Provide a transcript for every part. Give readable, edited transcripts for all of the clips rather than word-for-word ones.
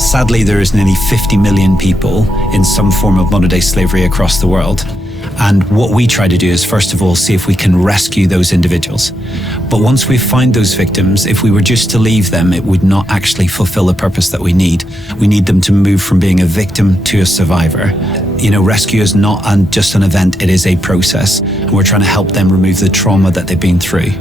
Sadly, there is nearly 50 million people in some form of modern-day slavery across the world. And what we try to do is, first of all, see if we can rescue those individuals. But once we find those victims, if we were just to leave them, it would not actually fulfill the purpose that we need. We need them to move from being a victim to a survivor. You know, rescue is not just an event, it is a process. And we're trying to help them remove the trauma that they've been through.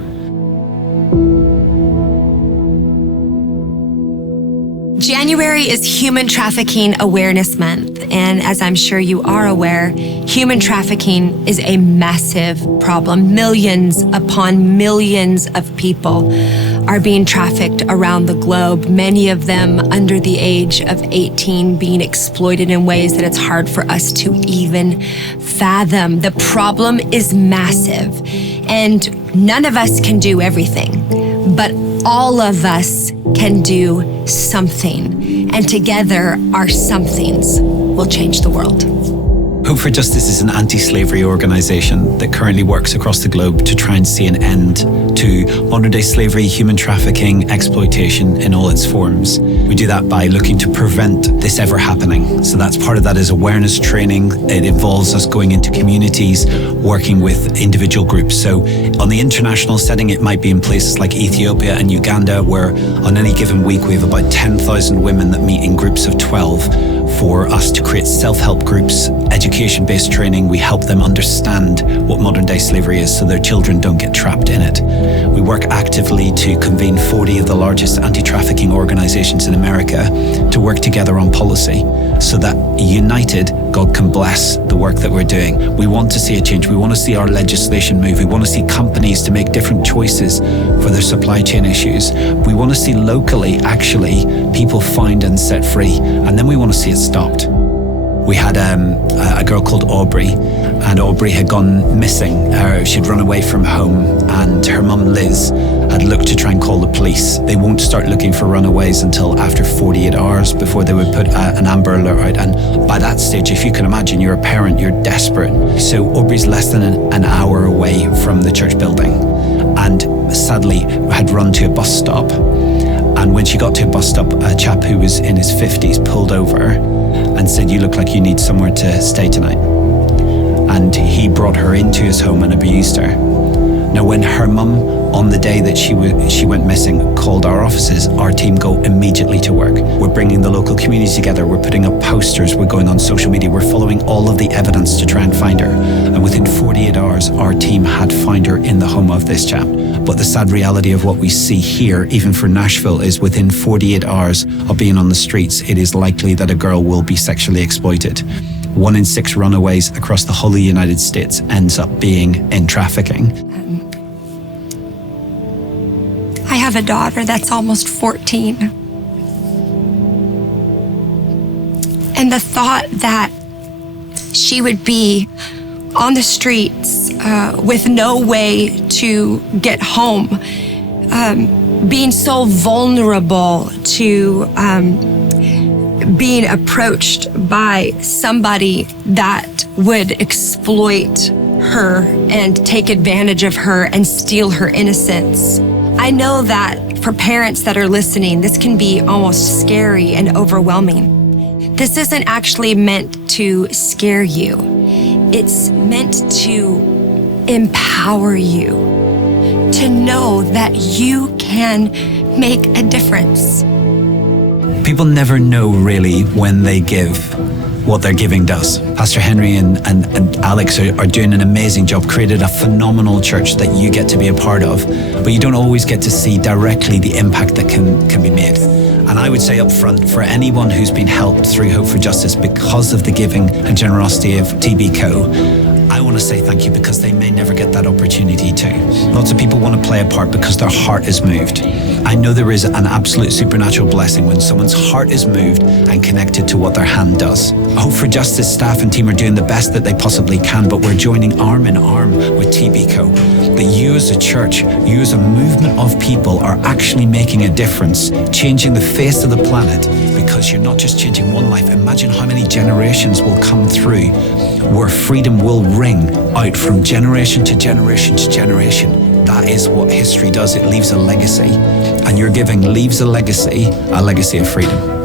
January is Human Trafficking Awareness Month, and as I'm sure you are aware, human trafficking is a massive problem. Millions upon millions of people are being trafficked around the globe, many of them under the age of 18, being exploited in ways that it's hard for us to even fathom. The problem is massive, and none of us can do everything, but all of us can do something, and together our somethings will change the world. Hope for Justice is an anti-slavery organization that currently works across the globe to try and see an end to modern-day slavery, human trafficking, exploitation in all its forms. We do that by looking to prevent this ever happening. So that's part of that is awareness training. It involves us going into communities, working with individual groups. So on the international setting, it might be in places like Ethiopia and Uganda, where on any given week we have about 10,000 women that meet in groups of 12 for us to create self-help groups, education-based training. We help them understand what modern-day slavery is so their children don't get trapped in it. We work actively to convene 40 of the largest anti-trafficking organizations in America to work together on policy so that united, God can bless the work that we're doing. We want to see a change. We want to see our legislation move. We want to see companies to make different choices for their supply chain issues. We want to see locally, actually, people found and set free. And then we want to see it stopped. We had a girl called Aubrey, and Aubrey had gone missing. She'd run away from home, and her mum Liz had looked to try and call the police. They won't start looking for runaways until after 48 hours before they would put an Amber Alert out. And by that stage, if you can imagine, you're a parent, you're desperate. So Aubrey's less than an hour away from the church building, and sadly had run to a bus stop. And when she got to a bus stop, a chap who was in his 50s pulled over and said, "You look like you need somewhere to stay tonight." And he brought her into his home and abused her. Now, when her mum, on the day that she went missing, called our offices, our team go immediately to work. We're bringing the local community together. We're putting up posters. We're going on social media. We're following all of the evidence to try and find her. And within 48 hours, our team had found her in the home of this chap. But the sad reality of what we see here, even for Nashville, is within 48 hours of being on the streets, it is likely that a girl will be sexually exploited. 1 in 6 runaways across the whole of the United States ends up being in trafficking. I have a daughter that's almost 14. And the thought that she would be on the streets with no way to get home, being so vulnerable to being approached by somebody that would exploit her and take advantage of her and steal her innocence. I know that for parents that are listening, this can be almost scary and overwhelming. This isn't actually meant to scare you. It's meant to empower you to know that you can make a difference. People never know really when they give what their giving does. Pastor Henry and Alex are doing an amazing job, created a phenomenal church that you get to be a part of, but you don't always get to see directly the impact that can be made. And I would say up front, for anyone who's been helped through Hope for Justice because of the giving and generosity of TBCO, I want to say thank you, because they may never get that opportunity too. Lots of people want to play a part because their heart is moved. I know there is an absolute supernatural blessing when someone's heart is moved and connected to what their hand does. Hope for Justice staff and team are doing the best that they possibly can, but we're joining arm in arm with TBCO. That you as a church, you as a movement of people are actually making a difference, changing the face of the planet, because you're not just changing one life. Imagine how many generations will come through where freedom will ring out from generation to generation to generation. That is what history does. It leaves a legacy, and your giving leaves a legacy of freedom.